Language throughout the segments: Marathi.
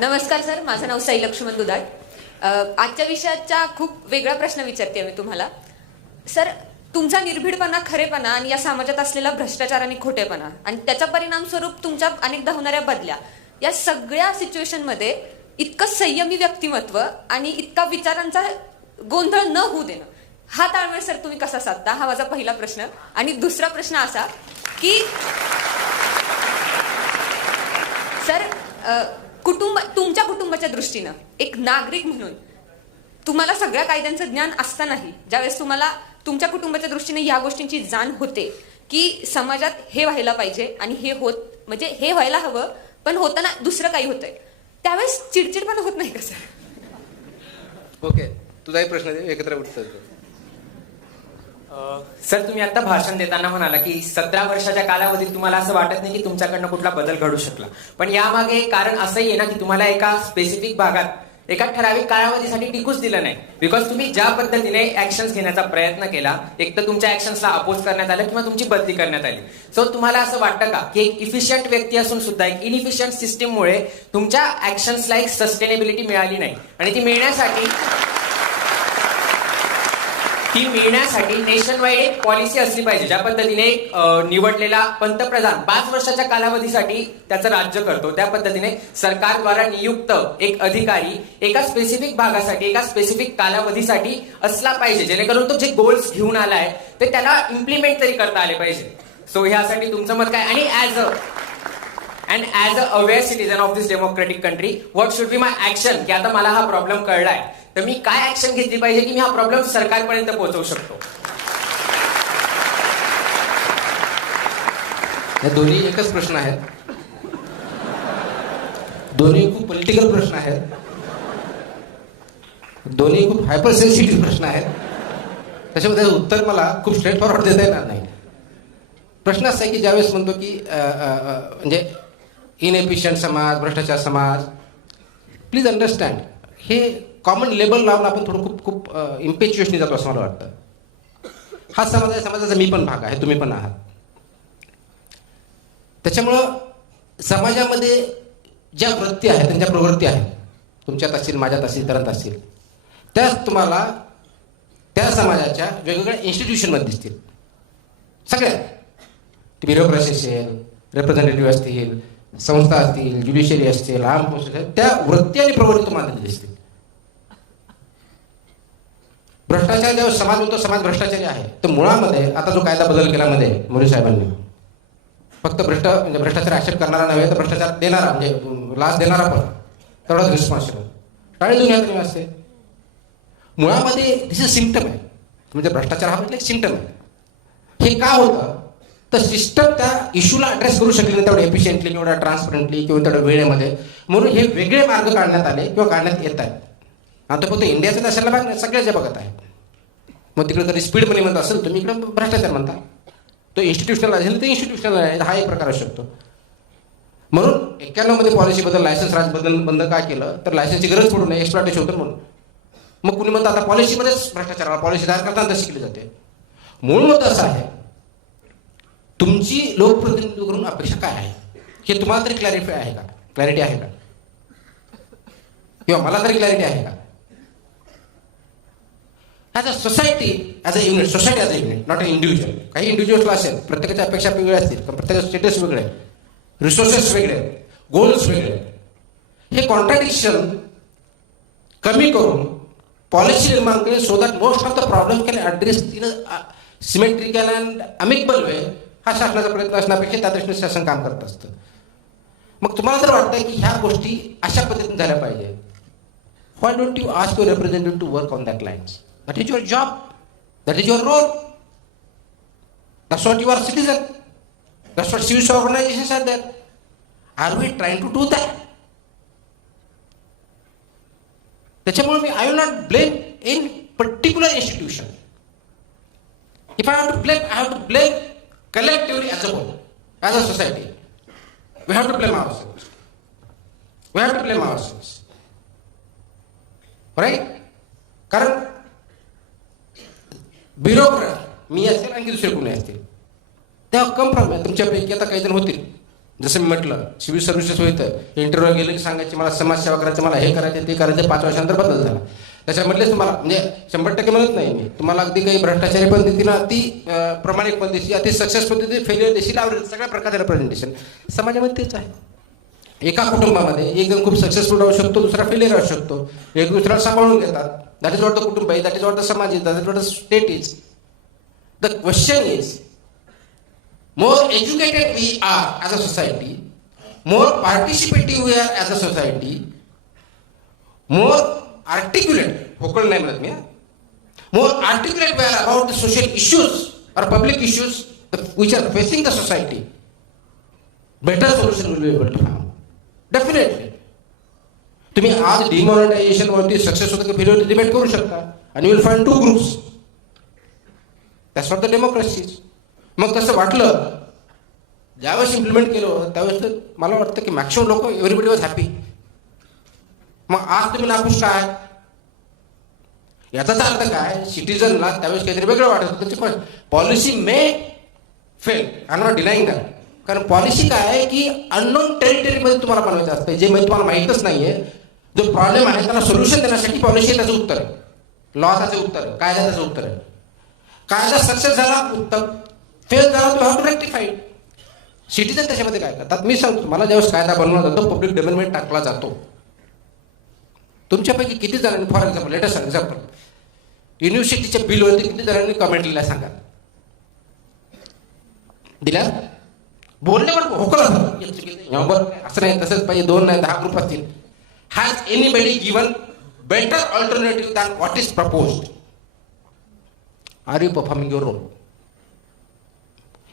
नमस्कार सर, माझं नाव साई लक्ष्मण दुधाट. आजच्या विषयाचा खूप वेगळा प्रश्न विचारते मी तुम्हाला. सर, तुमचा निर्भीडपणा, खरेपणा आणि या समाजात असलेला भ्रष्टाचार आणि खोटेपणा आणि त्याचा परिणाम स्वरूप तुमच्या अनेकदा होणाऱ्या बदल्या, या सगळ्या सिच्युएशनमध्ये इतकं संयमी व्यक्तिमत्व आणि इतका विचारांचा गोंधळ न होऊ देणं, हा ताळमेळ सर तुम्ही कसा साधता, हा माझा पहिला प्रश्न. आणि दुसरा प्रश्न असा की सर, तुमच्या कुटुंबाच्या दृष्टीनं एक नागरिक म्हणून तुम्हाला सगळ्या कायद्यांचं ज्ञान असतानाही ज्यावेळेस तुम्हाला तुमच्या कुटुंबाच्या दृष्टीने या गोष्टींची जाण होते की समाजात हे व्हायला पाहिजे आणि हे म्हणजे हे व्हायला हवं, पण होताना दुसरं काही होतंय, त्यावेळेस चिडचिडपणा होत नाही का सर? ओके, तुझाही प्रश्न दे, एकत्र उत्तर दे. सर, तुम्ही आता भाषण देताना म्हणाला की 17 वर्षाच्या कालावधीत तुम्हाला असं वाटत नाही की तुमच्याकडनं कुठला बदल घडू शकला, पण यामागे कारण असंही आहे ना की तुम्हाला एका स्पेसिफिक भागात एका ठराविक कालावधीसाठी टिकूच दिलं नाही. बिकॉज तुम्ही ज्या पद्धतीने ऍक्शन्स घेण्याचा प्रयत्न केला, एक तर तुमच्या ऍक्शन्सला अपोज करण्यात आलं किंवा तुमची बदली करण्यात आली. सो तुम्हाला असं वाटतं का की एक इफिशियंट व्यक्ती असून सुद्धा एक इनइफिशियंट सिस्टीममुळे तुमच्या ऍक्शन्सला एक सस्टेनेबिलिटी मिळाली नाही, आणि ती मिळण्यासाठी नेशन वाईड एक पॉलिसी असली पाहिजे, ज्या पद्धतीने एक निवडलेला पंतप्रधान 5 वर्षाच्या कालावधीसाठी त्याचं राज्य करतो, त्या पद्धतीने सरकारद्वारा नियुक्त एक अधिकारी एका स्पेसिफिक भागासाठी, एका स्पेसिफिक कालावधीसाठी असला पाहिजे, जेणेकरून तो जे गोल्स घेऊन आलाय ते त्याला इम्प्लिमेंट तरी करता आले पाहिजे. सो ह्यासाठी तुमचं मत काय? आणि as a aware citizen of this democratic country, what should be my action, की आता मला हा प्रॉब्लेम कळलाय, तर मी काय ऍक्शन घेतली पाहिजे की मी हा प्रॉब्लेम सरकारपर्यंत पोहोचवू शकतो? हे दोन्ही एकच प्रश्न आहेत, दोन्ही खूप पॉलिटिकल प्रश्न आहेत, दोन्ही खूप हायपर सेन्सिटिव्ह प्रश्न आहेत. त्याच्यामध्ये उत्तर मला खूप स्ट्रेट फॉरवर्ड देता येणार नाही. प्रश्न असा आहे की ज्यावेळेस म्हणतो की म्हणजे इनएफिशियंट समाज, भ्रष्टाचार समाज, प्लीज अंडरस्टँड, हे कॉमन लेबल लावून आपण थोडं खूप इम्पेच्युअसनी जातो असं मला वाटतं. हा समाज आहे, समाजाचा मी पण भाग आहे, तुम्ही पण आहात. त्याच्यामुळं समाजामध्ये ज्या वृत्ती आहेत, त्यांच्या प्रवृत्ती आहेत, तुमच्यात असतील, माझ्यात असतील, इतरांत असतील, त्याच तुम्हाला त्या समाजाच्या वेगवेगळ्या इन्स्टिट्यूशनमध्ये दिसतील. सगळ्या ब्युरोक्रसी असेल, रिप्रेझेंटेटिव्ह असतील, संस्था असतील, ज्युडिशियरी असतील, आर्म फोर्सेस असतील, त्या वृत्ती आणि प्रवृत्ती तुम्हाला दिसतील. भ्रष्टाचार, जेव्हा समाज म्हणतो समाज भ्रष्टाचारी आहे, तर मुळामध्ये आता जो कायदा बदल केला मध्ये मोदी साहेबांनी, फक्त म्हणजे भ्रष्टाचार ऍक्सेप्ट करणारा नव्हे, तर भ्रष्टाचार देणारा म्हणजे लाच देणारा पण तेवढाच रिस्पॉन्सिबल, टाळी दुनिया असते. मुळामध्ये दिस इज सिम्पटम आहे, म्हणजे भ्रष्टाचार हा म्हणजे एक सिम्पटम आहे. हे का होतं, तर सिस्टम त्या इश्यूला अड्रेस करू शकले नाही तेवढं एफिशियंटली, तेवढ्या ट्रान्सपरंटली किंवा तेवढ्या वेळेमध्ये, म्हणून हे वेगळे मार्ग काढण्यात आले किंवा काढण्यात येत आहेत. आता फक्त इंडियाचं नसेल भाग नाही, सगळ्या ज्या बघत आहेत. मग तिकडे कधी स्पीड मनी म्हणत असेल, तुम्ही इकडे भ्रष्टाचार म्हणता. तो इन्स्टिट्यूशनल असेल तर इन्स्टिट्यूशनल आहे, हा एक प्रकार असू शकतो. म्हणून 91 मध्ये पॉलिसी बदल, लायसन्स राज बंद का केलं, तर लायसन्सची गरज पडू नये, एक्सप्लॉटेशन होतं म्हणून. मग कुणी म्हणतं आता पॉलिसीमध्येच भ्रष्टाचार, पॉलिसी तयार करताना तशी केली जाते. मूळ मत असं आहे, तुमची लोकप्रतिनिधीकडून अपेक्षा काय आहे हे तुम्हाला तरी क्लॅरिटी आहे का, किंवा मला तरी क्लॅरिटी आहे का? As a society, as a unit, society as a unit, not a individual. काही इंडिव्हिज्युअल असेल, प्रत्येकाच्या अपेक्षा वेगळ्या असतील, प्रत्येकाचं स्टेटस वेगळे आहे, रिसोर्सेस वेगळे आहेत, गोल्स वेगळे आहेत. हे कॉन्ट्रॅडिक्शन कमी करून पॉलिसी निर्माण केली, so that most of the problem can address in a symmetrical and amicable way, हा शासनाचा प्रयत्न असण्यापेक्षा त्या दृष्टीने शासन काम करत असतं. मग तुम्हाला जर वाटतंय की ह्या गोष्टी अशा पद्धतीने झाल्या पाहिजे, why don't you ask your representative to work on that lines? That is your job. That is your role. That's what you are citizen. That's what civil organizations are there. Are we trying to do that? त्याच्यामुळे मी I will not blame in particular institution. If I have to blame, I have to blame collectively as a whole, as a society. We have to blame ourselves. We have to blame ourselves. Right? कारण ब्युरोक्रेट मी असेल, आणखी दुसरे कोणी असतील, तेव्हा कम प्रॉब्लेम. तुमच्यापैकी आता काही जण होतील जसं मी म्हटलं सिव्हिल सर्व्हिसेस होतं, इंटरव्ह्यू गेलं की सांगायचे मला समाजसेवा करायचं, मला हे करायचं ते करायचं, 5 वर्षानंतर बदल झाला. त्याच्यामधलेच तुम्हाला म्हणजे 100% म्हणत नाही मी, तुम्हाला अगदी काही भ्रष्टाचारी पद्धतीनं अति प्रामाणिक पद्धतीची अति सक्सेस पद्धतीने फेल्युअर देखील आवडेल, सगळ्या प्रकारचे रिप्रेझेंटेशन समाजामध्ये तेच आहे. एका कुटुंबामध्ये एक जण खूप सक्सेसफुल राहू शकतो, दुसरा फेलियर राहू शकतो, एक दुसरा सांभाळून घेतात. दॅट इज वॉट द कुटुंब आहे, दॅट इज वॉट द समाज is, that is what the state is. The question is more educated we are as a society, more participative we are as a society, more articulate, vocal नाही म्हणत मी, more articulate we are about the social issues or public issues which are facing the society, better solution will be able to find. Definitely. तुम्ही आज डिमॉनिटायझेशन वरती सक्सेस होतं की फेल्युअर डिबेट करू शकता आणि will find 2 groups. That's what the democracy is. मग तसं वाटलं ज्यावेळेस इम्प्लिमेंट केलं त्यावेळेस तर मला वाटतं की मॅक्सिमम लोक एव्हरीबडी वॉज हॅपी. मग आज तुम्ही नाखुश काय, याचाच अर्थ काय, सिटीजनला त्यावेळेस काहीतरी वेगळं वाटत होतं. त्याची policy may fail, I not denying that. कारण पॉलिसी काय आहे की अननोन टेरिटरीमध्ये तुम्हाला बनवायचं असतं, जे म्हणजे तुम्हाला माहीतच नाहीये. जो प्रॉब्लेम आहे त्याला सोल्युशन देण्यासाठी पॉलिसी त्याचं उत्तर आहे, लॉ त्याचं उत्तर आहे, कायदा त्याचं उत्तर आहे. कायदा सक्सेस झाला उत्तम, फेल झाला to have to rectify. Citizen त्याच्यामध्ये काय करतात मी सांगतो. मला ज्यावेळेस कायदा बनवला जातो, पब्लिक डोमेनमध्ये टाकला जातो, तुमच्यापैकी किती जणांनी, फॉर एक्झाम्पल लेटेस्ट एक्झाम्पल, युनिव्हर्सिटीच्या बिलवरती किती जणांनी कमेंट दिल्या सांगा. दिल्या बोलण्यावर होकल असं नाही, तसंच पाहिजे, 2 नाही 10 ग्रुप असतील. Has anybody given better alternative than what is proposed? Are you performing your role?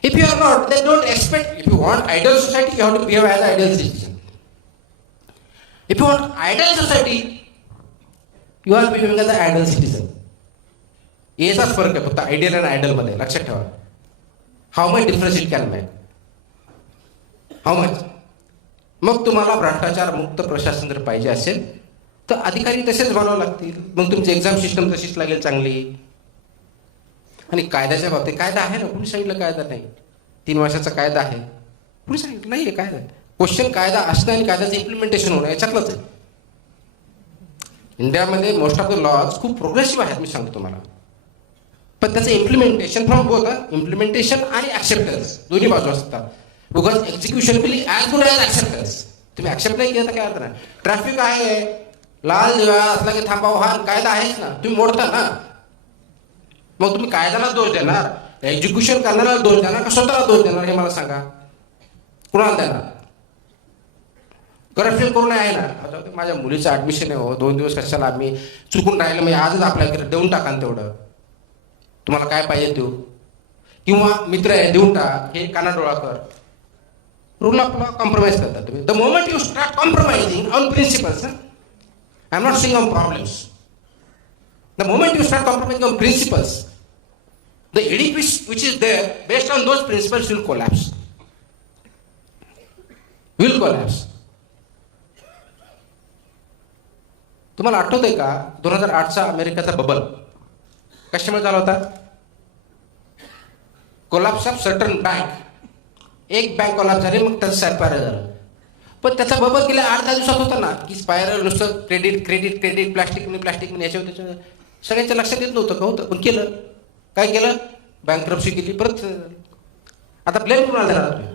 If you are not, then don't expect. If you want ideal society, you have to behave as an ideal citizen. If you want ideal society, you are behaving as an ideal citizen. याचाच फरक आहे फक्त आयडियल आणि आयडल मध्ये, लक्षात ठेवा. How much difference it can make, how much. मग तुम्हाला भ्रष्टाचार मुक्त प्रशासन जर पाहिजे असेल तर अधिकारी तसेच बनावं लागतील. मग तुमची एक्झाम सिस्टम तशीच लागेल चांगली. आणि कायद्याच्या बाबतीत कायदा आहे ना, कुणी सांगितलं कायदा नाही? 3 वर्षाचा कायदा आहे, कुणी सांगितलं नाही आहे कायदा? क्वेश्चन कायदा असणं आणि कायद्याचं इम्प्लिमेंटेशन होणं याच्यातलंच आहे. इंडियामध्ये मोस्ट ऑफ द लॉज खूप प्रोग्रेसिव्ह आहेत मी सांगतो तुम्हाला, पण त्याचं इम्प्लिमेंटेशन फ्रॉम बोथ इम्प्लिमेंटेशन आणि ऍक्सेप्टन्स दोन्ही बाजू असतात. Because execution will as good as acceptance. तुम्ही ऍक्सेप्ट नाही केलं तर काय अर्थ नाही. ट्रॅफिक आहे, लाल दिवा असला की थांबावं, हा कायदा आहेच ना, तुम्ही मोडता ना. मग तुम्ही कायद्याला दोष देणार, एक्झिक्युशन करण्याला दोष देणार, का स्वतःला दोष देणार? हे मला सांगा, कुणाला देणार? करप्शन करून आहे ना. माझ्या मुलीचं ऍडमिशन आहे हो, 2 दिवस कशाला आम्ही चुकून राहिलं म्हणजे आजच आपल्याकडे देऊन टाका ना तेवढं, तुम्हाला काय पाहिजे देऊ. किंवा मित्र आहे देऊन टाक, हे कानाडोळा कर. रूल ऑफ लॉ कॉम्प्रोमाइज करता तुम्ही. The moment you start compromising on principles, I am not saying on problems, the moment you start compromising on principles, the edifice which is there based on those principles will collapse. Will collapse. तुम्हाला आठवत आहे का 2008चा अमेरिकेचा बबल कशामुळे झाला होता? Collapse of certain bank. एक बँक कोलॅप्स झाली, मग त्याचं स्पायरल झालं. पण त्याचा बबल गेल्या 8-10 दिवसात होता ना, की स्पायरल नुसतं क्रेडिट क्रेडिट क्रेडिट, प्लास्टिक म्हणे याच्यावर त्याच्यावर सगळ्यांच्या लक्षात येत नव्हतं का होतं. पण केलं काय, केलं बँकरप्सी केली परत. आता ब्लेम कुणाला देणार तुम्ही?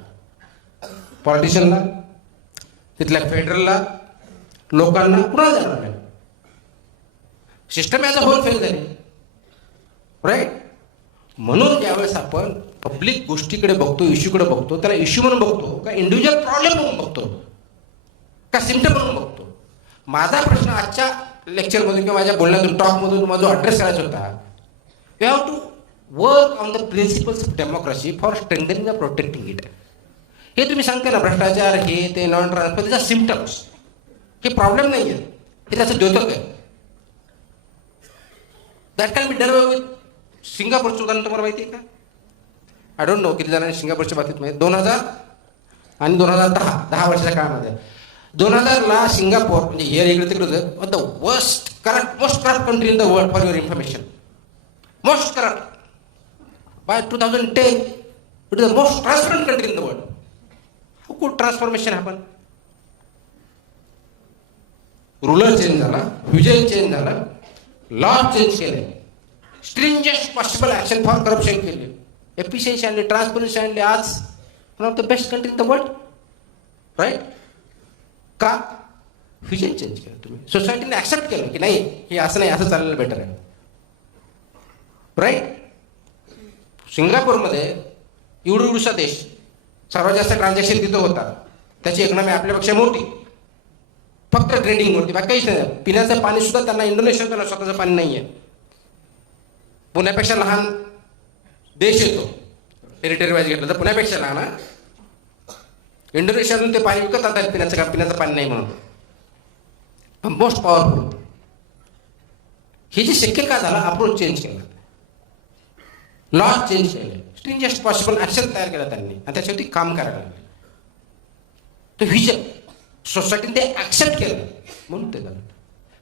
पॉलिटिशियनला, तिथल्या फेडरलला, लोकांना, कुणाला देणार नाही? System as a whole fail झाली, राईट. म्हणून ज्यावेळेस आपण पब्लिक गोष्टीकडे बघतो, इश्यूकडे बघतो, त्याला इश्यू म्हणून बघतो का इंडिव्हिज्युअल प्रॉब्लेम म्हणून बघतो का सिम्पटम म्हणून बघतो? माझा प्रश्न आजच्या लेक्चरमधून किंवा माझ्या बोलण्यातून, टॉकमधून तुम्हाला जो अड्रेस करायचा होता, you have to work on the principles of democracy for strengthening and protecting it. हे तुम्ही सांगते ना भ्रष्टाचार, हे ते नॉन ट्रान्सफर, त्याचा सिम्पटम्स, हे प्रॉब्लेम नाही आहे, हे त्याचं द्योतक आहे. That can be done with सिंगापूरचं उदाहरण तुम्हाला माहिती आहे का? आय डोंट नो किती जणांनी सिंगापूरच्या बाबतीत माहिती. 2000 आणि 2010 वर्षाच्या काळामध्ये 2000ला सिंगापूर म्हणजे हिअर इकडे तिकडे होतं, the worst corrupt, most corrupt country in the world for your information. Most corrupt. By 2010 it is the most transparent country in the world. कुठं ट्रान्सफॉर्मेशन आपण रुलर चेंज झाला, व्हिजन चेंज झाला, लॉ चेंज केले, stringentest possible action for corruption केले, एफिशियन्सी आणली, ट्रान्सपरन्सी आणली, आज one of the best country in the world. Right? का? व्हिजन चेंज केलं तुम्ही, सोसायटीने ऍक्सेप्ट केलं की नाही हे असं नाही, असं चाललेलं बेटर आहे. राईट? सिंगापूरमध्ये एवढा देश, सर्वात जास्त ट्रान्झॅक्शन तिथं होतात, त्याची इकॉनॉमी आपल्यापेक्षा मोठी, फक्त ट्रेडिंग मोठी, बाकी काहीच नाही. पिण्याचं पाणी सुद्धा त्यांना इंडोनेशियात त्यांना स्वतःचं पाणी नाही आहे. पुण्यापेक्षा लहान देश येतो टेरिटरी वाईज घेतलं तर, पुण्यापेक्षा लहान. इंडोनेशियातून ते पाणी विकत आणतात पिण्याचं पाणी नाही म्हणून. पण मोस्ट पॉवरफुल हे जे शक्य का झालं, अप्रोच चेंज केला, लॉ चेंज केले, स्ट्रिंजेस्ट पॉसिबल ऍक्शन तयार केलं त्यांनी आणि त्याच्यावरती काम करायला लागले. तो व्हिजन सोसायटीने ते ऍक्सेप्ट केलं म्हणून ते झालं.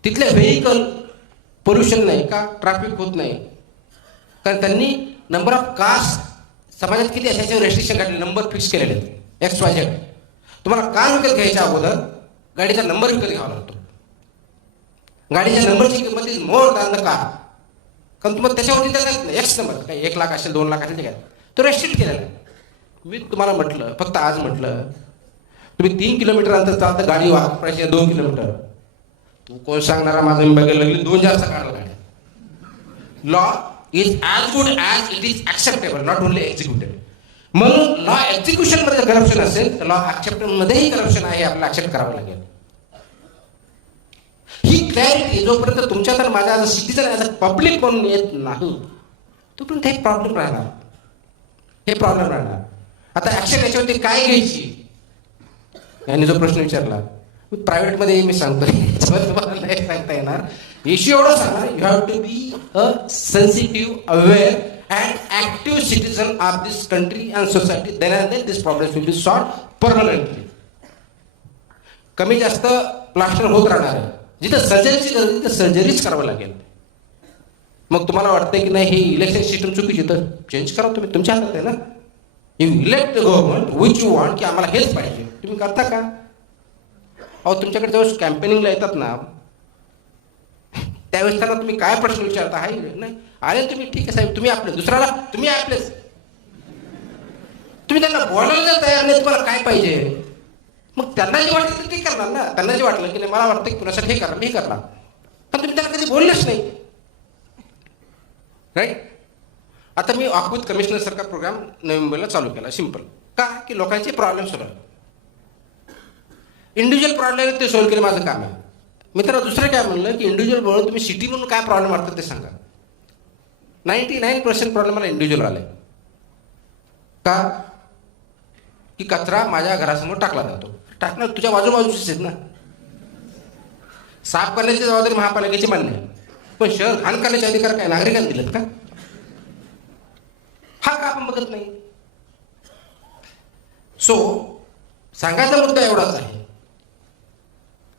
तिथले व्हेकल पोल्युशन नाही का, ट्रॅफिक होत नाही, कारण त्यांनी नंबर ऑफ कार्स समाजात किती असायचे रेस्ट्रिक्शन काढले, नंबर फिक्स केलेले आहेत. XYZ. तुम्हाला कार विकत घ्यायच्या अगोदर गाडीचा नंबर विकत घ्यावा लागतो. गाडीच्या नंबरची किंमत is more than the car, कारण तुम्हाला त्याच्यावरती त्याचा एक्स नंबर काही 1 लाख असेल, 2 लाख असेल, ते काय तो रेस्ट्रिक्ट केलेला आहे. मी तुम्हाला म्हटलं, फक्त आज म्हटलं, तुम्ही 3 किलोमीटर अंतर चालतं, गाडी वापरायची 2 किलोमीटर, तू कोण सांगणारा, माझं मी बघायला लागली 2 जास्त काढला गाड्या. Law is as good as it is acceptable, not only executed. म्हणून लॉ एक्झिक्युशन मध्ये करप्शन असेल तर लॉ ऍक्सेप्टन्स मध्येही करप्शन आहे, आपल्याला ऍक्सेप्ट करावं लागेल. ही क्लॅरिटी जोपर्यंत तुमच्या तर माझ्या as a citizen, as a public म्हणून येत नाही, तोपर्यंत हे प्रॉब्लेम राहणार, हे प्रॉब्लेम राहणार. आता ऍक्शन याच्यावरती काय घ्यायची यांनी जो प्रश्न विचारला, प्रायव्हेटमध्ये मी सांगतो, तुम्हाला नाही सांगता येणार. इश्यू एवढं सांगणार, you have to be a sensitive, aware and active citizen of this country and society, then and then this problem will be solved permanently. कमी जास्त प्लास्टर होत राहणार आहे, जिथं सर्जरीची गरज तिथं सर्जरीच करावं लागेल. मग तुम्हाला वाटतंय की नाही ही इलेक्शन सिस्टम चुकीची, तर चेंज करा तुम्ही, तुमच्या हातात आहे ना. You elect government which you want, की आम्हाला हेच पाहिजे, तुम्ही करता का? अहो तुमच्याकडे जेव्हा कॅम्पेनिंगला येतात ना, त्यावेळेस त्यांना तुम्ही काय प्रश्न विचारता, हाय नाही अरे तुम्ही ठीक आहे साहेब, तुम्ही आपले, दुसऱ्याला तुम्ही आपलेच, तुम्ही त्यांना बोलायला जर तयार नाही, तुम्हाला काय पाहिजे, मग त्यांना जे वाटलं ते करणार ना. त्यांना जे वाटलं की नाही मला वाटतं की पुण्यासाठी हे करणार, मी करणार, पण तुम्ही त्यांना कधी बोललेच नाही. राईट? आता मी ऑक्विथ कमिशनर सारखा प्रोग्राम नवी मुंबईला चालू केला, सिम्पल का, की लोकांचे प्रॉब्लेम सोडवले, इंडिव्हिज्युअल प्रॉब्लेम ते सॉल्व्ह केले, माझं काम आहे. मित्रांनो दुसरं काय म्हणलं की इंडिव्हिज्युअल बोलून तुम्ही सिटी म्हणून काय प्रॉब्लेम वाटतात ते सांगा. 99% प्रॉब्लेम मला इंडिव्हिज्युअल आले. का? की कचरा माझ्या घरासमोर टाकला जातो, टाकणार तुझ्या बाजूबाजूचेच आहेत ना. साफ करण्याची जबाबदारी महापालिकेची मान्य आहे, पण शहर घाण करण्याचे अधिकार काय नागरिकांनी दिलेत का? हा का आपण बघत नाही. सो सांगायचा मुद्दा एवढाच आहे,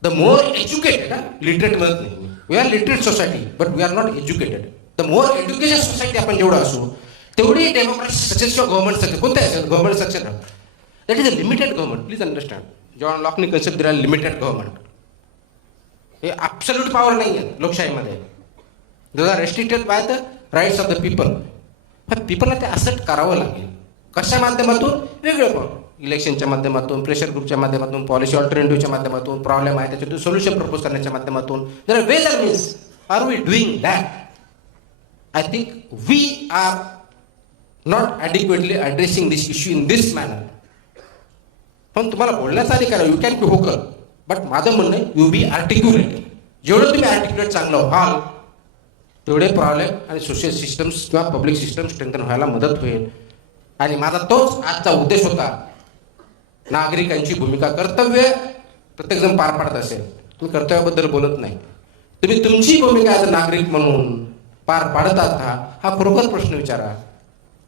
द मोर एज्युकेटेड, लिटरेट म्हणत नाही, we are literate society but we are not educated. The more education society आपण जेवढं असू तेवढी डेमोक्रेसी सक्सेस किंवा गव्हर्नमेंट सक्सेस, कोणत्या असेल government success, that is a limited government. Please understand, John लॉकनी कन्सेप्ट दिला लिमिटेड गव्हर्नमेंट. हे ॲब्सोल्यूट पॉवर नाही आहे लोकशाहीमध्ये. Those are restricted by the rights of the people. पण पीपलला ते असर्ट करावं लागेल. कशा माध्यमातून? वेगळं पण इलेक्शनच्या माध्यमातून, प्रेशर ग्रुपच्या माध्यमातून, पॉलिसी ऑल्टरनेटिव्हच्या माध्यमातून, प्रॉब्लेम आहे त्याच्यातून सोल्युशन प्रपोज करण्याच्या माध्यमातून. There are ways and means. Are we doing that? I think we are not adequately addressing this issue in this manner. पण तुम्हाला बोलण्याचा अधिकार आहे, you can be vocal, but माझं म्हणणं आहे यू बी आर्टिक्युलेट. जेवढं तुम्ही आर्टिक्युलेट चांगलं व्हाल तेवढे प्रॉब्लेम आणि सोशल सिस्टम्स किंवा पब्लिक सिस्टम स्ट्रेंथन व्हायला मदत होईल. आणि माझा तोच आजचा उद्देश होता. नागरिकांची भूमिका, कर्तव्य प्रत्येकजण पार पाडत असेल, तुम्ही कर्तव्याबद्दल बोलत नाही, तुम्ही तुमची भूमिका ॲज अ नागरिक म्हणून पार पाडत आहात हा खरोखर प्रश्न विचारा.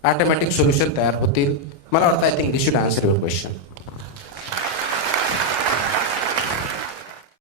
ऑटोमॅटिक सोल्युशन तयार होतील. मला वाटतं I think this should answer your question.